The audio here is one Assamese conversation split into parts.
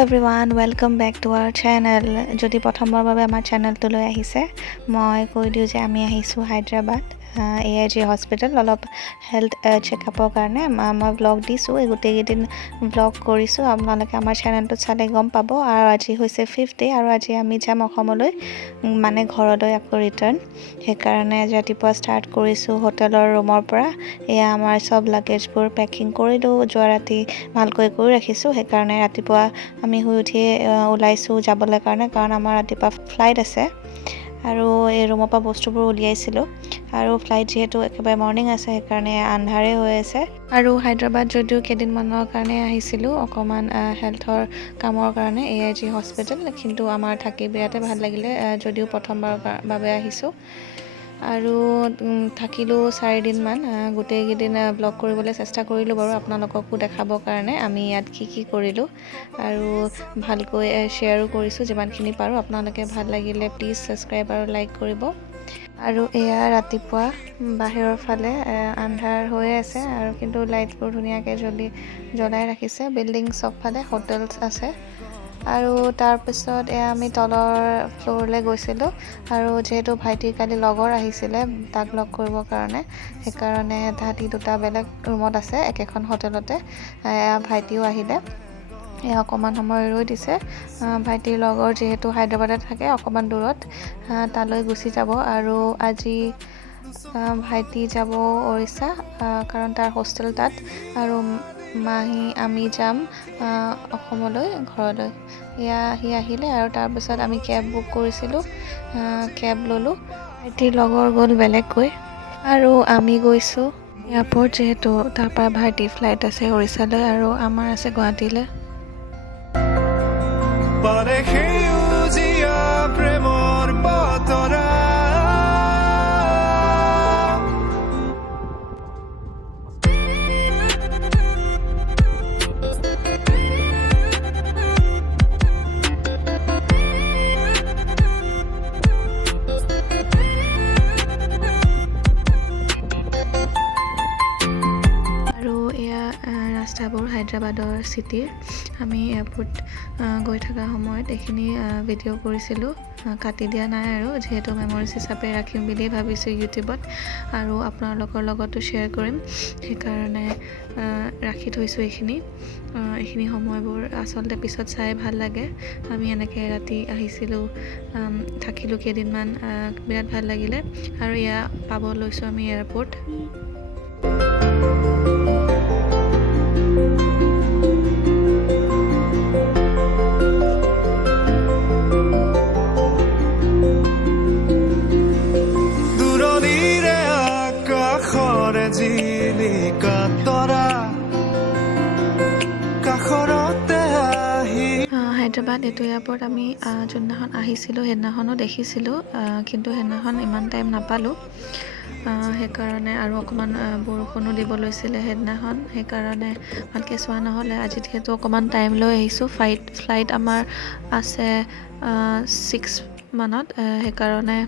everyone, welcome back to our channel. যদি প্ৰথমবাৰৰ বাবে আমাৰ চেনেলটোলৈ আহিছে, মই কৈ দিওঁ যে আমি আহিছোঁ হায়দৰাবাদ AIG হস্পিটেল অলপ হেল্থ চেকআপৰ কাৰণে মই ব্লগ দিছোঁ গোটেই কেইদিন ব্লগ কৰিছোঁ আপোনালোকে আমাৰ চেনেলটোত চালে গম পাব আৰু আজি হৈছে 5th ডে আৰু আজি আমি যাম অসমলৈ মানে ঘৰলৈ আকৌ ৰিটাৰ্ণ সেইকাৰণে ৰাতিপুৱা ষ্টাৰ্ট কৰিছোঁ হোটেলৰ ৰুমৰ পৰা এয়া আমাৰ সব লাগেজবোৰ পেকিং কৰিলোঁ যোৱা ৰাতি ভালকৈ কৰি ৰাখিছোঁ সেইকাৰণে ৰাতিপুৱা আমি শুই উঠি ওলাইছোঁ যাবলৈ কাৰণে কাৰণ আমাৰ ৰাতিপুৱা ফ্লাইট আছে আৰু এই ৰুমৰ পৰা বস্তুবোৰ উলিয়াইছিলোঁ আৰু ফ্লাইট যেহেতু একেবাৰে মৰ্নিং আছে সেইকাৰণে আন্ধাৰে হৈ আছে আৰু হায়দৰাবাদ যদিও কেইদিনমানৰ কাৰণে আহিছিলোঁ অকণমান হেল্থৰ কামৰ কাৰণে AIG হস্পিটেল কিন্তু আমাৰ থাকি বিৰাটে ভাল লাগিলে যদিও প্ৰথমবাৰৰ বাবে আহিছোঁ আৰু থাকিলোঁ 4 দিনমান গোটেই কেইদিন ব্লগ কৰিবলৈ চেষ্টা কৰিলোঁ বাৰু আপোনালোককো দেখাবৰ কাৰণে আমি ইয়াত কি কৰিলোঁ আৰু ভালকৈ শ্বেয়াৰো কৰিছোঁ যিমানখিনি পাৰোঁ আপোনালোকে ভাল লাগিলে প্লিজ ছাবস্ক্ৰাইব আৰু লাইক কৰিব আৰু এয়া ৰাতিপুৱা বাহিৰৰ ফালে আন্ধাৰ হৈ আছে আৰু কিন্তু লাইটবোৰ ধুনীয়াকৈ জ্বলাই ৰাখিছে বিল্ডিং চবফালে হোটেলছ আছে আৰু তাৰপিছত এয়া আমি তলৰ ফ্ল'ৰলৈ গৈছিলোঁ আৰু যিহেতু ভাইটিৰ কালি লগৰ আহিছিলে তাক লগ কৰিবৰ কাৰণে সেইকাৰণে তাহাঁতি দুটা বেলেগ ৰুমত আছে একেখন হোটেলতে এয়া ভাইটিও আহিলে এয়া অকণমান সময় ৰৈ দিছে ভাইটিৰ লগৰ যিহেতু হায়দৰাবাদত থাকে অকণমান দূৰত তালৈ গুচি যাব আৰু আজি ভাইটি যাব উৰিষ্যা কাৰণ তাৰ হোষ্টেল তাত আৰু মাহী আমি যাম অসমলৈ ঘৰলৈ সি আহিলে আৰু তাৰপিছত আমি কেব বুক কৰিছিলোঁ কেব ল'লোঁ ভাইটিৰ লগৰ গ'ল বেলেগকৈ আৰু আমি গৈছোঁ এয়াৰপৰ্ট যিহেতু তাৰপৰা ভাইটিৰ ফ্লাইট আছে উৰিষ্যালৈ আৰু আমাৰ আছে গুৱাহাটীলৈ প্ৰেমৰ বতৰা ৰাস্তাবোৰ হায়দৰাবাদৰ চিটিৰ আমি এয়াৰপৰ্ট গৈ থকা সময়ত এইখিনি ভিডিঅ' কৰিছিলোঁ কাটি দিয়া নাই আৰু যিহেতু মেমৰিজ হিচাপে ৰাখিম বুলি ভাবিছোঁ ইউটিউবত আৰু আপোনালোকৰ লগতো শ্বেয়াৰ কৰিম সেইকাৰণে ৰাখি থৈছোঁ এইখিনি সময়বোৰ আচলতে পিছত চাই ভাল লাগে আমি এনেকৈ ৰাতি আহিছিলোঁ থাকিলোঁ কেইদিনমান বিৰাট ভাল লাগিলে আৰু এয়া পাব লৈছোঁ আমি এয়াৰপৰ্ট হায়দৰাবাদ এইটো এয়াৰপৰ্ট আমি যোনদিনাখন আহিছিলোঁ সেইদিনাখনো দেখিছিলোঁ কিন্তু সেইদিনাখন ইমান টাইম নাপালোঁ সেইকাৰণে আৰু অকণমান বৰষুণো দিব লৈছিলে সেইদিনাখন সেইকাৰণে ভালকৈ চোৱা নহ'লে আজি যিহেতু অকণমান টাইম লৈ আহিছোঁ ফ্লাইট আমাৰ আছে 6 মানত সেইকাৰণে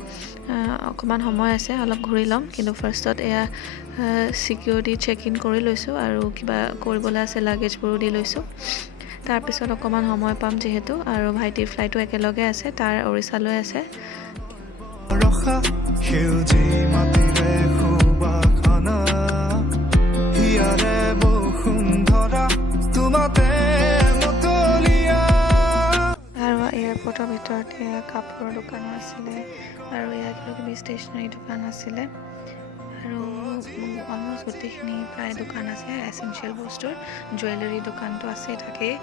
অকণমান সময় আছে অলপ ঘূৰি ল'ম কিন্তু ফাৰ্ষ্টত এয়া চিকিউৰিটি চেক ইন কৰি লৈছোঁ আৰু কিবা কৰিবলৈ আছে লাগেজবোৰো দি লৈছোঁ তাৰপিছত অকণমান সময় পাম যিহেতু আৰু ভাইটিৰ ফ্লাইটো একেলগে আছে তাৰ উৰিষ্যালৈ আছে আৰু এয়াৰপৰ্টৰ ভিতৰত এয়া কাপোৰৰ দোকানো আছিলে আৰু এয়া কিবাকিবি ষ্টেচনাৰী দোকান আছিলে আৰু অলমষ্ট গোটেইখিনি প্ৰায় দোকান আছে এচেঞ্চিয়েল বস্তুৰ জুৱেলাৰী দোকানটো আছেই থাকেই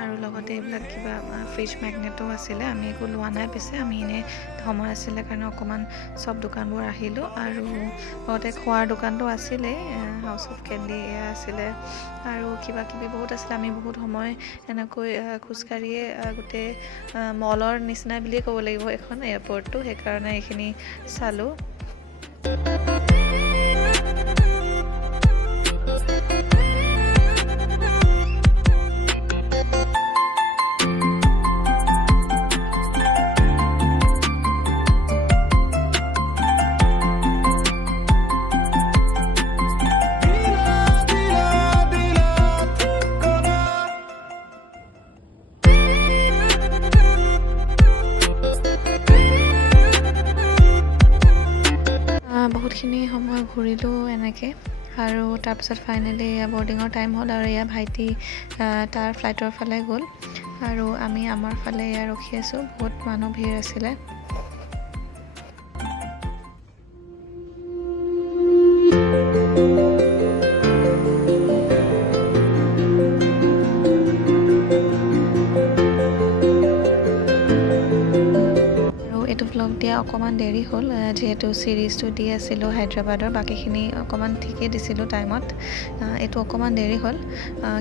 আৰু লগতে এইবিলাক কিবা ফ্ৰিজ মেগনেটো আছিলে আমি একো লোৱা নাই পিছে আমি এনেই সময় আছিলে কাৰণে অকণমান চব দোকানবোৰ আহিলোঁ আৰু লগতে খোৱাৰ দোকানটো আছিলেই হাউচ অফ কেণ্ডি এয়া আছিলে আৰু কিবাকিবি বহুত আছিলে আমি বহুত সময় এনেকৈ খোজকাঢ়িয়ে গোটেই মলৰ নিচিনা বুলিয়ে ক'ব লাগিব এখন এয়াৰপৰ্টটো সেইকাৰণে এইখিনি চালোঁ ঘূৰিলোঁ এনেকৈ আৰু তাৰপিছত ফাইনেলি বৰ্ডিঙৰ টাইম হ'ল আৰু এয়া ভাইটি তাৰ ফ্লাইটৰ ফালে গ'ল আৰু আমি আমাৰ ফালে এয়া ৰখি আছোঁ বহুত মানুহ ভিৰ আছিলে ব্লগ দিয়া অকণমান দেৰি হ'ল যিহেতু চিৰিজটো দি আছিলোঁ হায়দৰাবাদৰ বাকীখিনি অকণমান ঠিকেই দিছিলোঁ টাইমত এইটো অকণমান দেৰি হ'ল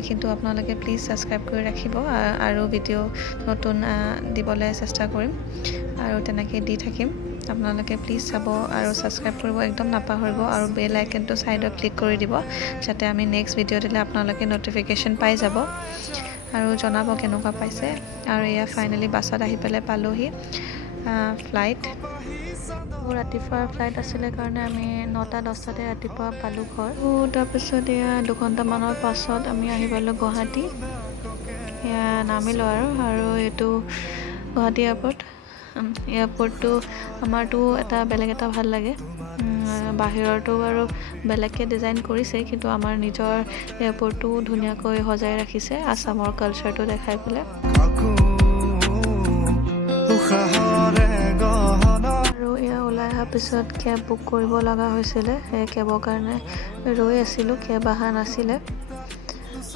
কিন্তু আপোনালোকে প্লিজ ছাবস্ক্ৰাইব কৰি ৰাখিব আৰু ভিডিঅ' নতুন দিবলৈ চেষ্টা কৰিম আৰু তেনেকৈ দি থাকিম আপোনালোকে প্লিজ চাব আৰু ছাবস্ক্ৰাইব কৰিব একদম নাপাহৰিব আৰু বেল আইকনটো ছাইডত ক্লিক কৰি দিব যাতে আমি নেক্সট ভিডিঅ' দিলে আপোনালোকে নটিফিকেশ্যন পাই যাব আৰু জনাব কেনেকুৱা পাইছে আৰু এয়া ফাইনেলি বাছত আহি পেলাই পালোহি ফ্লাইট ৰাতিপুৱাৰ ফ্লাইট আছিলে কাৰণে আমি 9:10 ৰাতিপুৱা পালোঁ ঘৰ তাৰপিছত এয়া 2 ঘণ্টামানৰ পাছত আমি আহি পালোঁ গুৱাহাটী এয়া নামিলোঁ আৰু এইটো গুৱাহাটী এয়াৰপৰ্টটো আমাৰতো এটা বেলেগ এটা ভাল লাগে বাহিৰৰটো বাৰু বেলেগকৈ ডিজাইন কৰিছে কিন্তু আমাৰ নিজৰ এয়াৰপৰ্টটো ধুনীয়াকৈ সজাই ৰাখিছে আসামৰ কালচাৰটো দেখাই পেলাই আৰু এয়া ওলাই অহাৰ পিছত কেব বুক কৰিব লগা হৈছিলে সেই কেবৰ কাৰণে ৰৈ আছিলোঁ কেব অহা নাছিলে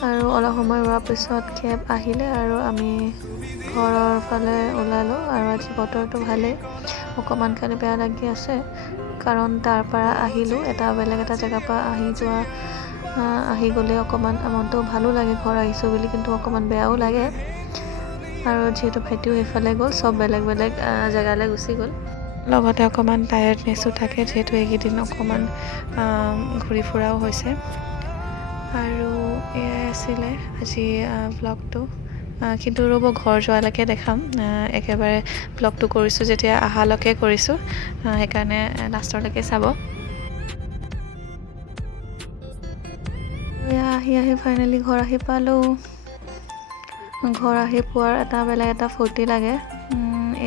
আৰু অলপ সময় ৰোৱাৰ পিছত কেব আহিলে আৰু আমি ঘৰৰ ফালে ওলালোঁ আৰু আজি বতৰটো ভালেই অকণমান খালি বেয়া লাগি আছে কাৰণ তাৰ পৰা আহিলোঁ এটা বেলেগ এটা জেগাৰ পৰা আহি গ'লে অকণমান মনটো ভালো লাগে ঘৰ আহিছোঁ বুলি কিন্তু অকণমান বেয়াও লাগে আৰু যিহেতু ভাইটিও সেইফালে গ'ল চব বেলেগ বেলেগ জেগালৈ গুচি গ'ল লগতে অকণমান টায়াৰ্ডনেছো থাকে যিহেতু এইকেইদিন অকণমান ঘূৰি ফুৰাও হৈছে আৰু এয়াই আছিলে আজি ব্লগটো কিন্তু ৰ'ব ঘৰ যোৱালৈকে দেখাম একেবাৰে ব্লগটো কৰিছোঁ যেতিয়া অহালৈকে কৰিছোঁ সেইকাৰণে লাষ্টলৈকে চাব এয়া আহি ফাইনেলি ঘৰ আহি পালোঁ ঘৰ আহি পোৱাৰ এটা বেলেগ এটা ফূৰ্তি লাগে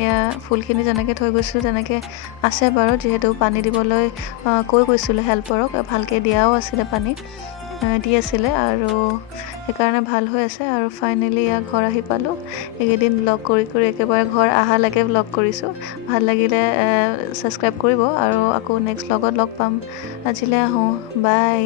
এয়া ফুলখিনি যেনেকৈ থৈ গৈছিলোঁ তেনেকৈ আছে বাৰু যিহেতু পানী দিবলৈ কৈ গৈছিলোঁ হেল্পাৰক ভালকৈ দিয়াও আছিলে পানী দি আছিলে আৰু সেইকাৰণে ভাল হৈ আছে আৰু ফাইনেলি এয়া ঘৰ আহি পালোঁ এইকেইদিন ব্লগ কৰি একেবাৰে ঘৰ অহালৈকে ব্লগ কৰিছোঁ ভাল লাগিলে ছাবস্ক্ৰাইব কৰিব আৰু আকৌ নেক্সট ব্লগত লগ পাম আজিলৈ আহোঁ বাই